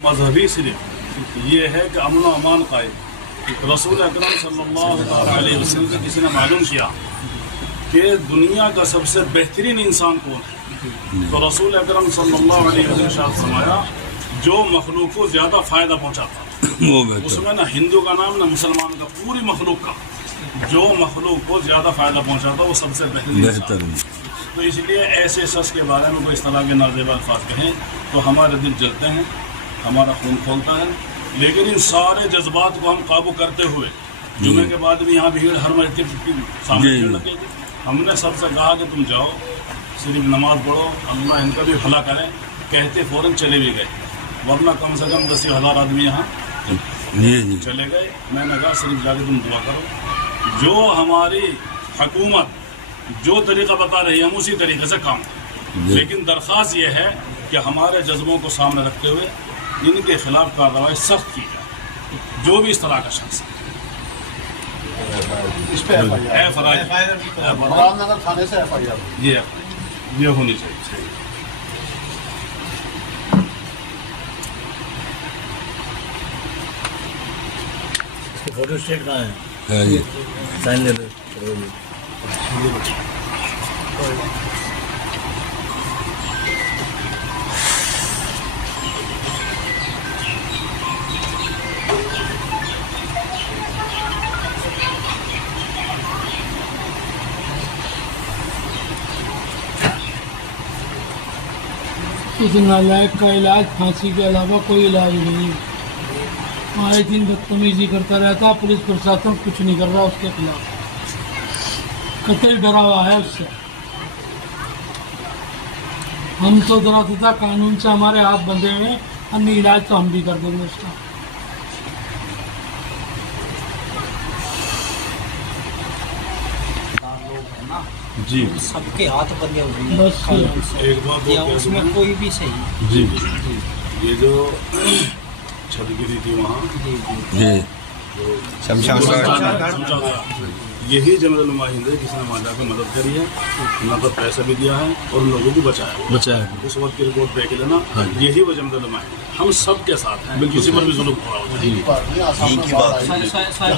मजहबी सिर्फ ये है कि अमन व अमान कायम। रसूल अकरम सल्लल्लाहु अलैहि वसल्लम से किसी ने मालूम किया कि दुनिया का सबसे बेहतरीन इंसान कौन है, तो रसूल अकरम सल्लल्लाहु अलैहि वसल्लम ने फरमाया जो मखलूक को ज़्यादा फ़ायदा पहुँचाता। उसमें ना हिंदू का नाम ना मुसलमान का, पूरी मखलूक का जो मखलूक को ज़्यादा फ़ायदा पहुँचाता वो सबसे बेहतरीन। तो इसलिए ऐसे शख्स के बारे में कोई इस तरह के नाज़ेब अल्फाज कहें तो हमारे दिल जलते हैं, हमारा खून खोलता है। लेकिन इन सारे जज्बात को हम काबू करते हुए जुमे के बाद भी यहाँ भीड़ हर मस्जिद के सामने भीड़ लगेगी। हमने सबसे कहा कि तुम जाओ सिर्फ नमाज पढ़ो, अल्लाह इनका भी भला करे, कहते फ़ौरन चले भी गए, वरना कम से कम 10,000 आदमी यहाँ चले गए। मैंने कहा सिर्फ जाके तुम दुआ करो, जो हमारी हुकूमत जो तरीका बता रही है हम उसी तरीके से काम करें। लेकिन दरख्वास्त ये है कि हमारे जज्बों को सामने रखते हुए इनके खिलाफ कार्रवाई सख्त की जाए, जो भी इस तरह का शख्स मुरादनगर थाने से FIR ये होनी चाहिए। फोटो स्टेट कहाँ है? साइन ले लो। इस नालायक का इलाज फांसी के अलावा कोई इलाज नहीं है। आए दिन बदतमीजी करता रहता, पुलिस प्रशासन कुछ नहीं कर रहा उसके खिलाफ, कतई डरा हुआ है उससे। हम तो दरअसल कानून से हमारे हाथ बंधे हुए, अन्य इलाज तो हम भी कर देंगे उसका। जी सबके हाथ बंधे हुए हैं बस एक बात या उसमें कोई भी सही। जी ये जो छत गिरी थी वहाँ यही जनरल नुमाइंदे किसी ने माजा को मदद करी है, नकद पैसा भी दिया है और उन लोगों को बचाया। उस वक्त की रिपोर्ट देख लेना, यही वो जनरल नुमाइंदे हम सब के साथ हैं, किसी पर भी जुल्म हो रहा शायद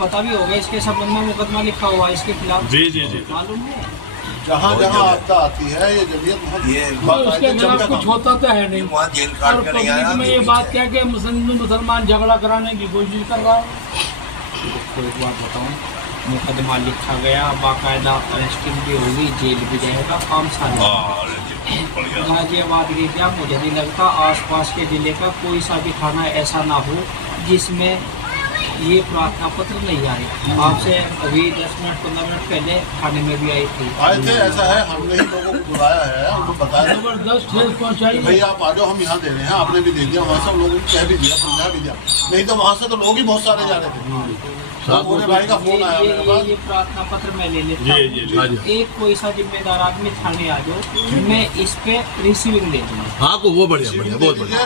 पता भी होगा इसके संबंध में मुकदमा लिखा हुआ है इसके खिलाफ। जी जी जी मालूम है जहाँ जहाँ आपदा आती है ये जमीयत उसके खिलाफ कुछ होता तो है नहीं। और पब्लिक में ये बात क्या कि मुसलमान झगड़ा कराने की कोशिश कर रहा है। आपको एक बात बताऊँ, मुकदमा लिखा गया, बाकायदा अरेस्टिंग भी होगी, जेल भी जाएगा, काम सारा। गाजियाबाद एरिया मुझे नहीं लगता आसपास के जिले का कोई सा भी थाना ऐसा ना हो जिसमें ये प्रार्थना पत्र नहीं आए। आपसे अभी 10 मिनट 15 मिनट पहले थाने में भी आई थी। आए थे, ऐसा है हमने ही लोगों को बुलाया है, उनको बताया जबरदस्त ठेस पहुँचाई। भाई आप आ जाओ, हम यहाँ दे रहे हैं, आपने भी दे दिया, वहाँ से लोगों को कह भी दिया, समझा भी दिया। नहीं तो वहाँ से तो लोग ही बहुत सारे जा रहे थे। पूरे भाई का फोन आया मेरे पास। ये प्रार्थना पत्र मैं ले लेता हूँ, एक कोई सा जिम्मेदार आदमी थाने आ जाओ, मैं इस पे रिसीविंग दे दूँगा। हाँ को वो बढ़िया बढ़िया बहुत बढ़िया।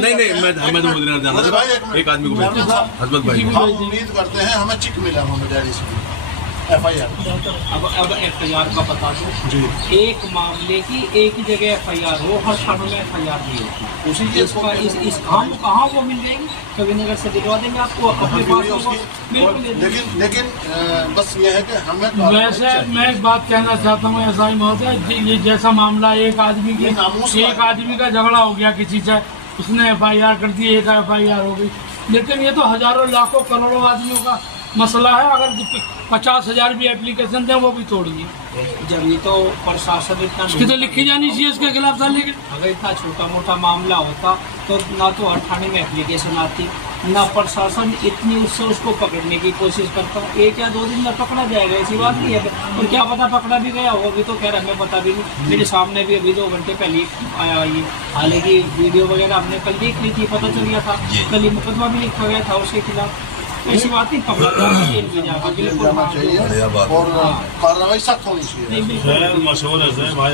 नहीं मैं तो मुझे जाना था एक आदमी को हजमत भाई हम उम्मीद करते हैं हमें चिक मिला मोहम्मद अली से FIR। अब FIR का बता दूँ, एक मामले की एक ही जगह FIR हो, हर थानों में FIR नहीं होती। उसी इसका इस हम कहाँ वो मिल जाएगी, कभी नगर से दिलवा देंगे आपको अपने पास। लेकिन बस ये है कि हमें वैसे मैं एक बात कहना चाहता हूँ ऐसा ही महोदय, ये जैसा मामला एक आदमी का झगड़ा हो गया किसी से, उसने FIR कर दी, एक FIR हो गई। लेकिन ये तो हजारों लाखों करोड़ों आदमियों का मसला है। अगर 50,000 भी एप्लीकेशन दें वो भी तोड़िए। जब ये तो प्रशासन इतना उसकी तो लिखी जानी चाहिए इसके खिलाफ था। लेकिन अगर इतना छोटा मोटा मामला होता तो ना तो हर थाने में एप्लीकेशन आती, ना प्रशासन इतनी उससे उसको पकड़ने की कोशिश करता। 1 या 2 दिन में पकड़ा जाएगा, ऐसी बात नहीं है। और क्या पता पकड़ा भी गया हो, अभी तो खैर हमें पता भी नहीं। मेरे सामने भी अभी 2 घंटे पहले आया ये, हालांकि वीडियो वगैरह हमने कल देख ली थी, पता चल गया था। कल ही मुकदमा भी लिखा गया था उसके खिलाफ। ऐसी बात नहीं, पकड़ा जाएगा, जेल भी जाएगा, बिल्कुल जाना चाहिए और कार्रवाई सख्त होनी चाहिए। मशहूर है भाई,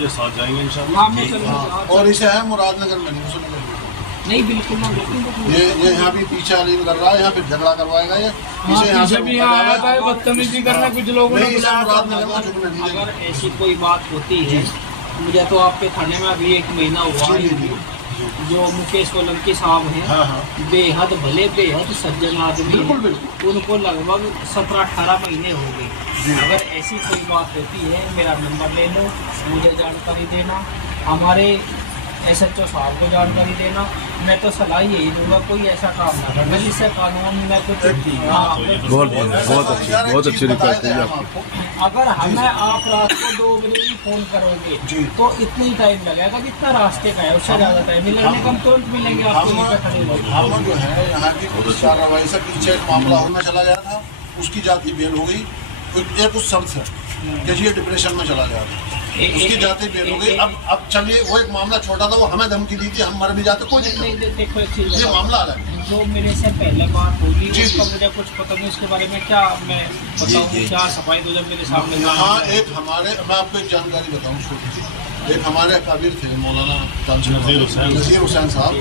ये साथ जाएंगे इंशाल्लाह। और इसे है मुरादनगर में नहीं, बिल्कुल ना, बिल्कुल। ये यहाँ भी पीछे अलीम कर रहा है, यहाँ पे झगड़ा करवाएगा ये। पीछे भी आया था बदतमीजी करना कुछ लोगों ने। अगर ऐसी कोई बात होती है मुझे तो आपके थाने में अभी 1 महीना हुआ जी, जी, है। जो मुकेश सोलंकी साहब हैं, हाँ हाँ बेहद भले बेहद सज्जन आदमी बिल्कुल, हैं। बिल्कुल। उनको लगभग 17-18 महीने हो गए। अगर ऐसी कोई बात होती है मेरा नंबर ले लो, मुझे जानकारी देना, हमारे SHO साहब को जानकारी देना। मैं तो सलाह यही दूंगा कोई ऐसा काम ना करना जिससे कानून में कुछ बहुत अच्छी रिक्वेस्ट है आपकी। अगर हमें आप रात को 2 बजे भी फोन करोगे जी। तो इतना ही टाइम लगेगा जितना रास्ते का है, उससे ज़्यादा टाइम नहीं लगने का। हम तुरंत मिलेंगे आपको यहीं पे खड़े होंगे। हम जो है यहाँ की पुलिस कार्रवाई से पीछे एक मामला होना चला गया था, उसकी जाति बेल हो गई एक उस शर्त से कि ये डिप्रेशन में चला गया था, उसकी जाति बेल हो गई। अब चलिए वो एक मामला छोटा था, वो हमें धमकी दी थी, हम मर भी जाते कोई नहीं। देखो एक चीज़ ये मामला अलग है। जो मेरे से पहले बात होगी जी, उसका जी। मुझे कुछ पता नहीं, उसके बारे में क्या मैं बताऊँ, क्या सफाई दो जब मेरे सामने हाँ एक हमारे, मैं आपको एक जानकारी बताऊँ छोटी सी। एक हमारे काबिल थे मौलाना नज़ीर हुसैन साहब,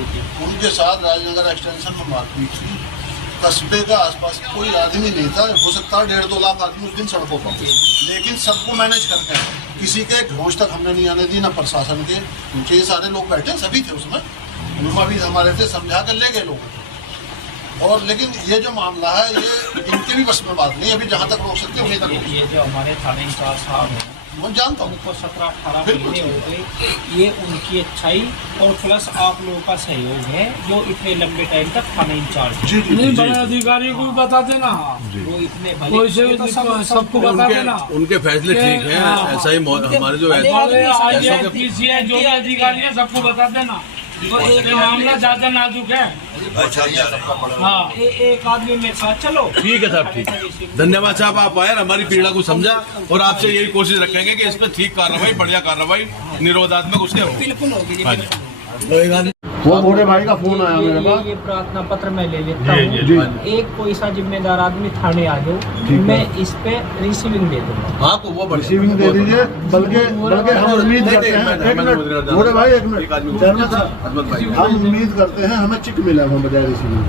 उनके साथ राजनगर एक्सटेंशन में मारपीट थी। कस्बे का आसपास कोई आदमी नहीं था, हो सकता है 1.5-2 लाख आदमी उस दिन सड़कों पर, लेकिन सबको मैनेज करके किसी के घोंच तक हमने नहीं आने दी, ना प्रशासन के, क्योंकि ये सारे लोग बैठे सभी थे उसमें, उनमा भी हमारे थे, समझा कर ले गए लोगों को। और लेकिन ये जो मामला है ये इनके भी बस में बात नहीं, अभी जहाँ तक रोक सकते हैं वहीं तक रोक ये जो हमारे थाने इंचार्ज साहब हैं, सकते हैं। मैं जानता हूँ। उनको 17-18 बिल्कुल महीने हो गए। ये उनकी अच्छाई और प्लस आप लोगों का सहयोग है जो इतने लंबे टाइम तक थाना इंचार्ज है। जी जी नहीं बड़े अधिकारी को भी बता देना, वो इतने कोई से भी तो सबको बता देना। उनके फैसले ठीक हैं, ऐसा ही हमारे जो बड़े ऐसे- IAS, PCI जो भी अधिकारी है सबको बता देना। तो एक ये मामला ज्यादा नाजुक है। हाँ एक आदमी मेरे साथ चलो। ठीक है साहब, ठीक है। धन्यवाद साहब, आप आए, हमारी पीड़ा को समझा और आपसे यही कोशिश रखेंगे कि इस पर ठीक कार्रवाई, बढ़िया कार्रवाई, निरोधात्मक उसके हो। बिल्कुल होगी जी, हाँ बिल्कुल होगी। वो बड़े भाई का फोन आया मेरे पास। ये प्रार्थना पत्र मैं ले लेता हूँ। जी। एक कोई सा जिम्मेदार आदमी थाने आ जाओ, मैं इस पे रिसीविंग दे दूंगा। हाँ तो वो रिसीविंग दे दीजिए, बल्कि हम उम्मीद करते हैं, एक मिनट बड़े भाई, एक मिनट चेयरमैन साहब, हम उम्मीद करते हैं हमें चिक मिला वो बजाय रिसीविंग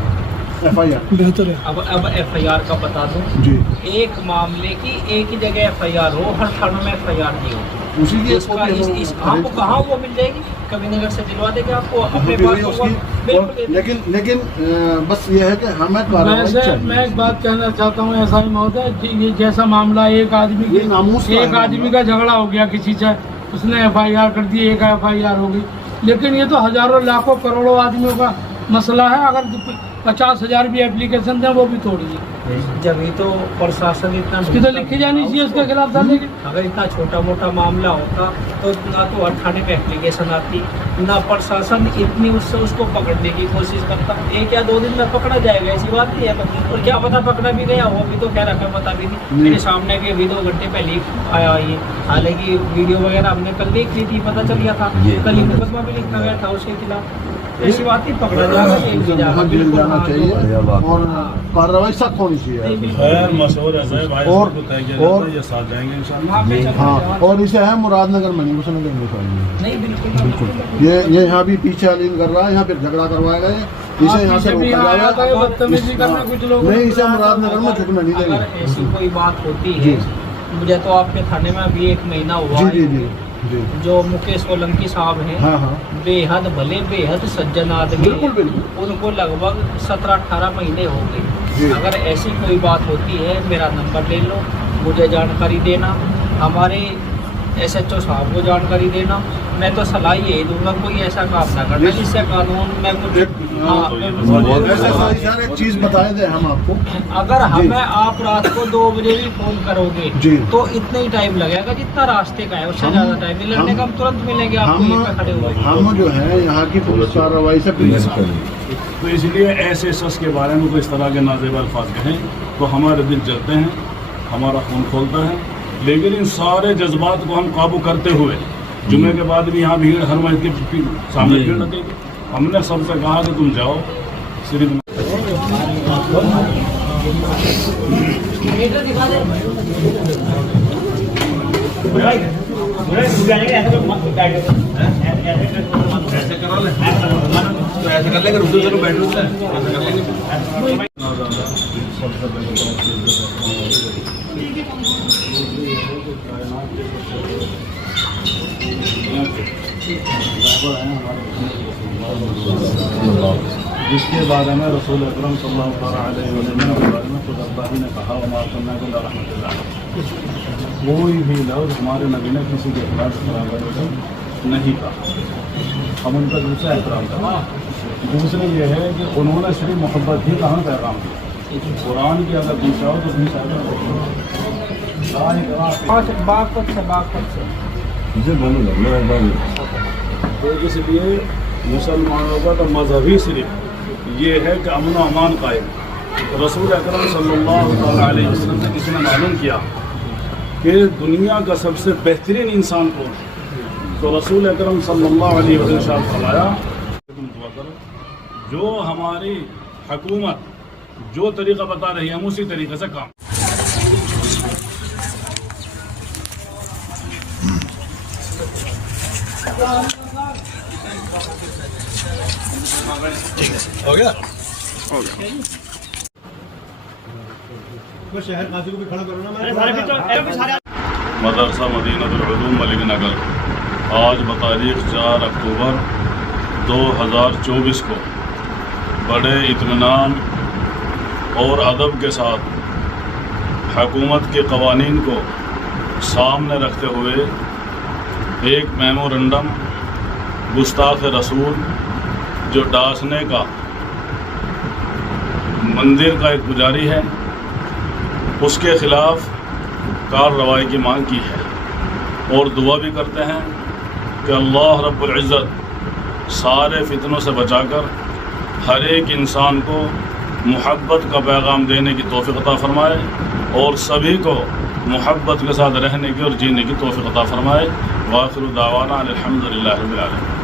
FIR बेहतर है। अब FIR का बता दूं, जी एक मामले की एक ही जगह FIR हो, हर थानों में FIR नहीं हो। उसी की इसका आपको कहाँ वो मिल जाएगी, कभी नगर से दिलवा देंगे आपको अपने पास होगा। बिल्कुल। लेकिन बस ये है कि हमें कार्रवाई वैसे चाहिए। मैं एक बात कहना चाहता हूँ ऐसा ही महोदय, ये जैसा मामला एक आदमी ये नामूस का एक है आदमी का झगड़ा हो गया किसी से, उसने FIR कर दी, एक FIR हो गई, लेकिन ये तो हजारों लाखों करोड़ों आदमियों का मसला है। अगर 50,000 भी एप्लीकेशन दें वो भी थोड़ी है। जब ही तो प्रशासन इतना उसकी तो लिखी जानी चाहिए उसके खिलाफ डालने की। अगर इतना छोटा मोटा मामला होता तो ना तो हर थाने पे एप्लीकेशन आती, ना प्रशासन इतनी उसको पकड़ने की कोशिश करता। 1 या 2 दिन में पकड़ा जाएगा, ऐसी बात नहीं है। और क्या पता पकड़ा भी गया वो भी तो क्या रखा पता भी नहीं। मेरे सामने भी अभी 2 घंटे पहले ही आया ये, हालांकि वीडियो वगैरह हमने कल देख ली थी, पता चल गया था। कल ही मुकदमा भी लिखा गया था उसके खिलाफ। ऐसी बात नहीं, पकड़ा जाएगा, जेल भी जाएगा। जेल जाना चाहिए और कार्रवाई सख्त होनी चाहिए। खैर मशहूर है साहब, आज और- को तय किया और- जाता है, ये साथ जाएंगे इंशाल्लाह। वहाँ पे चल हाँ, जाएगा। और इसे है मुरादनगर में नहीं घुसने देंगे चाहिए। नहीं बिल्कुल ये यहाँ भी पीछे अलीन कर रहा है, यहाँ पे झगड़ा करवाएगा ये, इसे यहाँ से भी रोका आया था, जाएगा। बदतमीजी करना कुछ लोग नहीं, इसे मुरादनगर में झुकने नहीं अगर देंगे। ऐसी कोई बात होती जी। है, मुझे तो आपके थाने में अभी 1 महीना हुआ जी जी है। जी जी जो मुकेश सोलंकी साहब हैं, हाँ हाँ बेहद भले बेहद सज्जन आदमी बिल्कुल, हैं। बिल्कुल। उनको लगभग 17-18 महीने हो जी। गए। अगर ऐसी कोई बात होती है मेरा नंबर ले लो, मुझे जानकारी देना, हमारे SHO साहब को जानकारी देना। मैं तो सलाह यही दूंगा कोई ऐसा काम ना करना जिससे कानून में कुछ ऐसा सारी सारे एक चीज बताए दे हम आपको। अगर जी। हमें आप रात को 2 बजे भी फोन करोगे जी। तो इतना ही टाइम लगेगा जितना रास्ते का है, उससे ज्यादा टाइम नहीं लगने का। हम तुरंत मिलेंगे आपको यहीं पे खड़े हुए। हम जो है यहाँ की पुलिस कार्रवाई से तो इसलिए ऐसे शख्स के बारे में कोई इस तरह के नाज़ेब अल्फाज कहें तो हमारे दिल जलते हैं, हमारा खून खोलता है। लेकिन इन सारे जज्बात को हम काबू करते हुए, जुमे के बाद भी यहाँ भीड़, हर मस्जिद के सामने भीड़ लगेगी। हमने सबसे कहा कि तुम जाओ सिर्फ ऐसे कर लेंगे, रुको चलो बैठ लो, ऐसा कर लेंगे। जिसके बारे में रसूल अकरम सल्लल्लाहु अलैहि वसल्लम के बारे में खुद अल्लाह ने कहा वमा अर्सलनाका इल्ला रहमतल आलमीन। कोई भी लफ्ज़ हमारे नबी ने किसी के खिलाफ नहीं कहा, हम उनका दूसरा एहतराम करें। दूसरे ये है कि उन्होंने सिर्फ मोहब्बत ही कहाँ पैगाम दिया। कुरान की अगर पूछा हो तो दूसरा तो इसलिए मुसलमानों का तो मजहबी सिर्फ ये है कि अमन व अमान कायम। रसूल अकरम सल्लल्लाहु अलैहि वसल्लम से किसी ने मालूम किया कि दुनिया का सबसे बेहतरीन इंसान कौन है, तो रसूल अकरम सल्लल्लाहु अलैहि वसल्लम फरमाया दुआ करो, जो हमारी हुकूमत जो तरीका बता रही है हम उसी तरीके से काम। हो गया? मदरसा मदीनतुल उलूम मलिक नगर आज बतारीख 4 अक्टूबर 2024 को बड़े इत्मीनान और अदब के साथ हुकूमत के कवानीन को सामने रखते हुए एक मेमोरेंडम गुस्ताख रसूल जो डासने का मंदिर का एक पुजारी है उसके ख़िलाफ़ कार्रवाई की मांग की है और दुआ भी करते हैं कि अल्लाह रब्बुल इज़्ज़त सारे फितनों से बचाकर हर एक इंसान को मोहब्बत का पैगाम देने की तौफ़ीक़ अता फ़रमाए और सभी को मोहब्बत के साथ रहने की और जीने की तौफ़ीक़ अता फ़रमाए। वाखिरु दावाना अल्हम्दुलिल्लाहि रब्बिल आलमीन।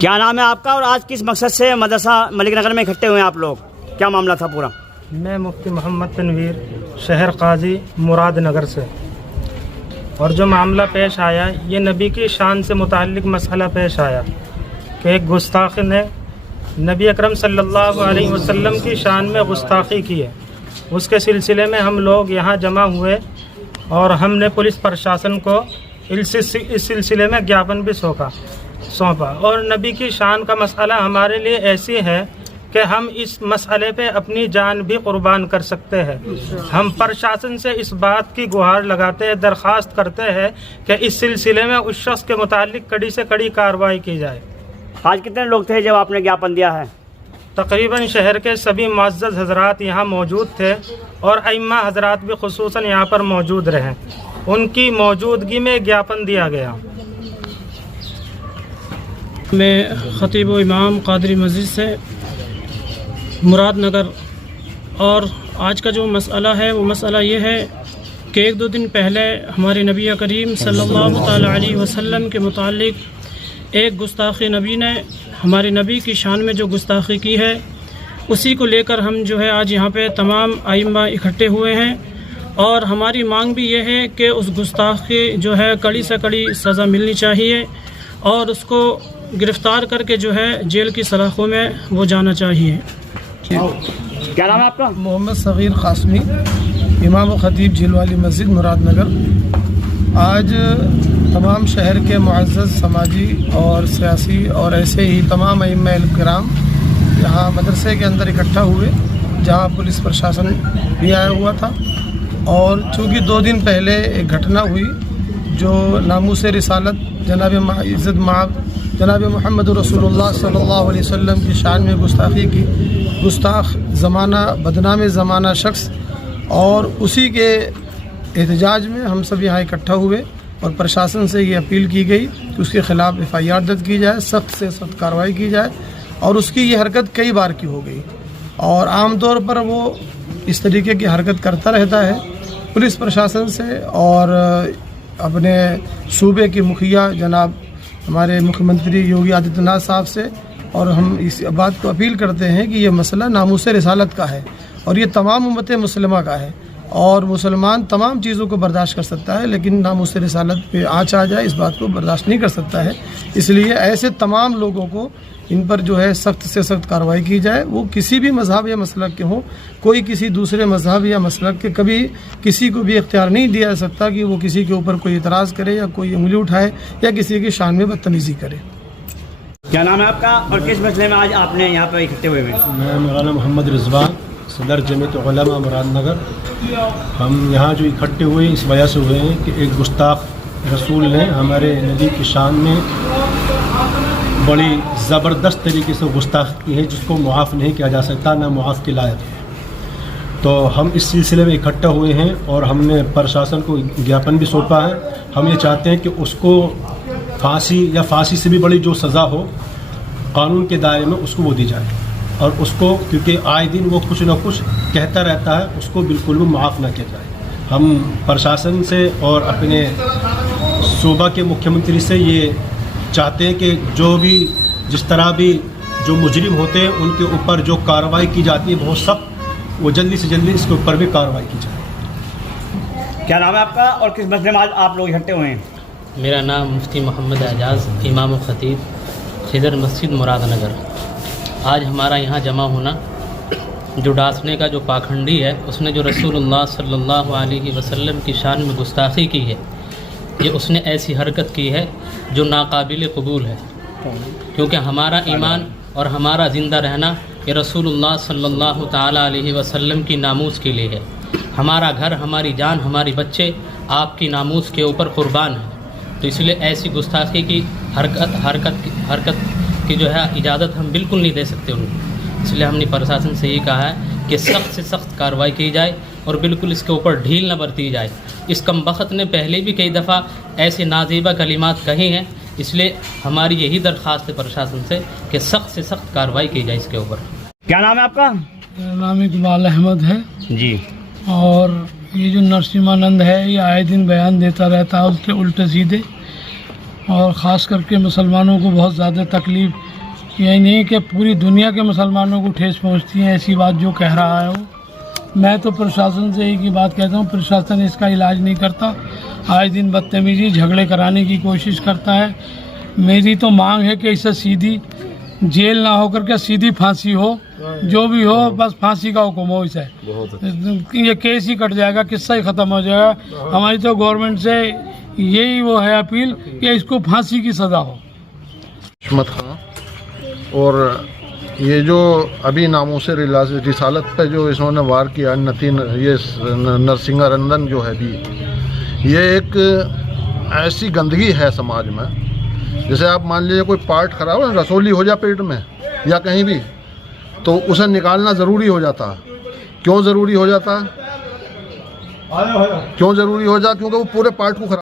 क्या नाम है आपका और आज किस मकसद से मदरसा मलिक नगर में इकट्ठे हुए हैं आप लोग, क्या मामला था पूरा? मैं मुफ्ती मोहम्मद तनवीर शहर काजी मुरादनगर से, और जो मामला पेश आया ये नबी की शान से मुताल्लिक़ मसला पेश आया कि एक गुस्ताख ने नबी अकरम सल्लल्लाहु अलैहि वसल्लम की शान में गुस्ताखी की है। उसके सिलसिले में हम लोग यहाँ जमा हुए और हमने पुलिस प्रशासन को इस सिलसिले में ज्ञापन भी सौंपा और नबी की शान का मसला हमारे लिए ऐसी है कि हम इस मसले पे अपनी जान भी कुर्बान कर सकते हैं। हम प्रशासन से इस बात की गुहार लगाते हैं, दरख्वास्त करते हैं कि इस सिलसिले में उस शख्स के मुतालिक कड़ी से कड़ी कार्रवाई की जाए। आज कितने लोग थे जब आपने ज्ञापन दिया है? तकरीबन शहर के सभी मुअज़्ज़ज़ हज़रात यहाँ मौजूद थे और अइम्मा हज़रात भी खुसूसन यहाँ पर मौजूद रहे। उनकी मौजूदगी में ज्ञापन दिया गया। मैं ख़तीब व इमाम क़ादरी मस्जिद से मुरादनगर, और आज का जो मसला है वो मसला ये है कि 1-2 दिन पहले हमारे नबी करीम सल्लल्लाहु ताला अलैहि वसल्लम के मुतालिक एक गुस्ताखी नबी ने हमारे नबी की शान में जो गुस्ताखी की है उसी को लेकर हम जो है आज यहाँ पे तमाम आइम्मा इकट्ठे हुए हैं और हमारी मांग भी ये है कि उस गुस्ताखी जो है कड़ी से कड़ी सज़ा मिलनी चाहिए और उसको गिरफ़्तार करके जो है जेल की सलाखों में वो जाना चाहिए। क्या नाम है आपका? मोहम्मद सग़ीर क़ासमी, इमाम ख़तीब झील वाली मस्जिद मुरादनगर। आज तमाम शहर के मुअज़्ज़ज़ समाजी और सियासी और ऐसे ही तमाम अइम्मा-ए किराम यहाँ मदरसे के अंदर इकट्ठा हुए, जहाँ पुलिस प्रशासन भी आया हुआ था। और चूँकि 2 दिन पहले एक घटना हुई जो नामूस रिसालत जनाब मोहम्मद रसूलुल्लाह सल्लल्लाहु अलैहि वसल्लम की शान में गुस्ताखी की, गुस्ताख ज़माना बदनाम ज़माना शख्स, और उसी के एहतजाज में हम सब यहाँ इकट्ठा हुए और प्रशासन से ये अपील की गई कि उसके ख़िलाफ़ FIR दर्ज की जाए, सख्त से सख्त कार्रवाई की जाए। और उसकी ये हरकत कई बार की हो गई और आम तौर पर वो इस तरीके की हरकत करता रहता है। पुलिस प्रशासन से और अपने सूबे के मुखिया जनाब हमारे मुख्यमंत्री योगी आदित्यनाथ साहब से और हम इस बात को अपील करते हैं कि ये मसला नामूस रिसालत का है और ये तमाम उम्मत मुस्लिमा का है। और मुसलमान तमाम चीज़ों को बर्दाश्त कर सकता है, लेकिन नामूस रिसालत पे आँच आ जाए इस बात को बर्दाश्त नहीं कर सकता है। इसलिए ऐसे तमाम लोगों को इन पर जो है सख्त से सख्त कार्रवाई की जाए। वो किसी भी मज़हब या मसलक के हों, कोई किसी दूसरे मज़हब या मसलक के कभी किसी को भी इख्तियार नहीं दिया जा सकता कि वो किसी के ऊपर कोई इतराज़ करे या कोई उंगली उठाए या किसी की शान में बदतमीज़ी करे। क्या नाम है आपका और किस मसले में आज आपने यहाँ पर इकट्ठे हुए हैं? मेरा नाम मोहम्मद रिजवान, सदर जमीयत उलमा मुरादनगर। हम यहाँ जो इकट्ठे हुए इस वजह से हुए हैं कि एक गुस्ताख रसूल ने हमारे नबी की शान में बड़ी ज़बरदस्त तरीके से गुस्ताख की है, जिसको मुआफ़ नहीं किया जा सकता, ना मुआफ़ के लायक है। तो हम इस सिलसिले में इकट्ठा हुए हैं और हमने प्रशासन को ज्ञापन भी सौंपा है। हम ये चाहते हैं कि उसको फांसी या फांसी से भी बड़ी जो सज़ा हो कानून के दायरे में उसको वो दी जाए, और उसको क्योंकि आए दिन वो कुछ ना कुछ कहता रहता है, उसको बिल्कुल भी माफ़ ना किया जाए। हम प्रशासन से और अपने सूबा के मुख्यमंत्री से ये चाहते हैं कि जो भी जिस तरह भी जो मुजरिम होते हैं उनके ऊपर जो कार्रवाई की जाती है बहुत सख्त, वो जल्दी से जल्दी इसके ऊपर भी कार्रवाई की जाए। क्या नाम है आपका और किस मसले में आज आप लोग इकट्ठे हुए हैं? मेरा नाम मुफ्ती मोहम्मद एजाज़, इमाम ख़तीब खिदर मस्जिद मुरादनगर। आज हमारा यहाँ जमा होना, जो डांसने का जो पाखंडी है उसने जो रसूलुल्लाह सल्लल्लाहु अलैहि वसल्लम की शान में गुस्ताखी की है, ये उसने ऐसी हरकत की है जो नाकाबिल कबूल है, क्योंकि हमारा ईमान और हमारा ज़िंदा रहना ये रसूलुल्लाह सल्लल्लाहु ताला अलैहि वसल्लम की नामूस के लिए है। हमारा घर, हमारी जान, हमारी बच्चे आपकी नामूस के ऊपर कुर्बान है। तो इसलिए ऐसी गुस्ताखी की हरकत की जो है इजाज़त हम बिल्कुल नहीं दे सकते उनको। इसलिए हमने प्रशासन से ये कहा है कि सख्त से सख्त कार्रवाई की जाए और बिल्कुल इसके ऊपर ढील न बरती जाए। इस कमबख्त ने पहले भी कई दफ़ा ऐसे नाज़ेबा कलिमात कही हैं, इसलिए हमारी यही दरख्वास्त है प्रशासन से कि सख्त से सख्त कार्रवाई की जाए इसके ऊपर। क्या नाम है आपका? मेरा नाम इकबाल अहमद है जी। और ये जो नरसिम्हानंद है ये आए दिन बयान देता रहता है उसके उल्टे सीधे, और ख़ास करके मुसलमानों को बहुत ज़्यादा तकलीफ़, यही नहीं कि पूरी दुनिया के मुसलमानों को ठेस पहुंचती है ऐसी बात जो कह रहा है वो। मैं तो प्रशासन से एक ही बात कहता हूँ, प्रशासन इसका इलाज नहीं करता, आए दिन बदतमीजी झगड़े कराने की कोशिश करता है। मेरी तो मांग है कि इसे सीधी जेल ना होकर के सीधी फांसी हो, जो भी हो बस फांसी का हुक्म हो इसे, ये केस ही कट जाएगा, किस्सा ही ख़त्म हो जाएगा। हमारी तो गवर्नमेंट से यही वो है अपील कि इसको फांसी की सज़ा हो। हिम्मत खां, और ये जो अभी नामूस रिसालत पे जो इन्होंने वार किया ये नरसिंहानंदन जो है भी, ये एक ऐसी गंदगी है समाज में। जैसे आप मान लीजिए कोई पार्ट खराब है, रसोली हो जाए पेट में या कहीं भी, तो उसे निकालना ज़रूरी हो जाता है। क्यों ज़रूरी हो जाता है? क्यों ज़रूरी हो जाता? क्योंकि वो पूरे पार्ट को खराब